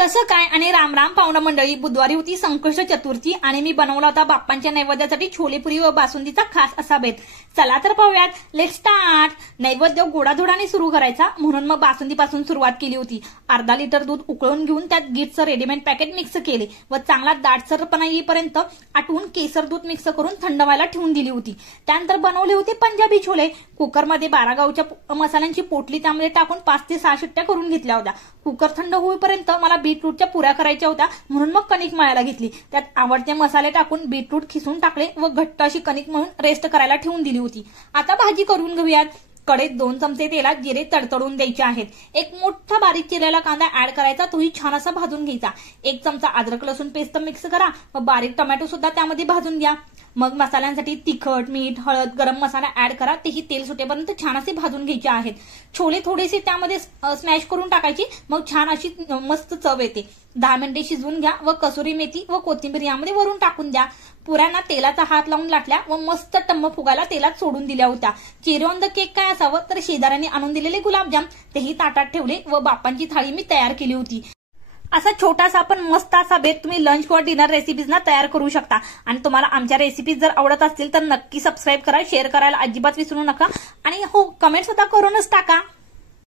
कसं काय आणि राम राम पाहुणा मंडळी. बुधवारी होती संकष्ट चतुर्थी आणि मी बनवला होता बाप्पांच्या नैवेद्यासाठी छोलेपुरी व बासुंदीचा खास असा बेत. चला तर पाहूयात, लेट्स स्टार्ट. नैवेद्य गोडाधोडाने सुरू करायचा म्हणून मग बासुंदीपासून सुरुवात केली होती. अर्धा लिटर दूध उकळून घेऊन त्यात गीटचं रेडीमेड पॅकेट मिक्स केले व चांगला दाटसरपणा येईपर्यंत आटवून केसर दूध मिक्स करून थंड व्हायला ठेवून दिली होती. त्यानंतर बनवले होते पंजाबी छोले. कुकरमध्ये 12 गावच्या मसाल्यांची पोटली त्यामध्ये टाकून 5 ते 6 शिट्ट्या करून घेतल्या होत्या. कुकर थंड होईपर्यंत मला बीटरूटच्या पुऱ्या करायच्या होत्या म्हणून मग कणिक मळायला घेतली. त्यात आवडते मसाले टाकून बीटरूट खिसून टाकले व घट्ट अशी कणिक मळून रेस्ट करायला ठेवून दिली होती. आता भाजी करून घेऊयात. कढईत 2 चमचे तेलात जिरे तडतडून द्यायचे आहेत. एक मोठा बारीक चिरलेला कांदा ऍड करायचा, तोही छान असा भाजून घ्यायचा. 1 चमचा अद्रक लसूण पेस्ट मिक्स करा व बारीक टोमॅटो सुद्धा त्यामध्ये भाजून घ्या. मग मसाल्यांसाठी तिखट, मीठ, हळद, गरम मसाला ऍड करा. तेही तेल सुटेपर्यंत छान असे भाजून घ्यायचे आहेत. छोले थोडेसे त्यामध्ये स्मॅश करून टाकायची, मग छान अशी मस्त चव येते. 10 मिनिटे शिजवून घ्या व कसुरी मेथी व कोथिंबीर यामध्ये वरून टाकून द्या. पुऱ्यांना तेलाचा हात लावून लाटल्या व मस्त टम्म फुगायला तेलात सोडून दिल्या होत्या. चेरी ऑन द केक काय असावं तर शेजाऱ्यांनी आणून दिलेले गुलाबजाम तेही ताटात ठेवले व बाप्पांची थाळी मी तयार केली होती. असा छोटासा पण मस्त असा बेत तुम्ही लंच किंवा डिनर रेसिपीजना तयार करू शकता. आणि तुम्हाला आमच्या रेसिपीज जर आवडत असतील तर नक्की सबस्क्राईब करा, शेअर करायला अजिबात विसरू नका आणि हो, कमेंट सुद्धा करूनच टाका.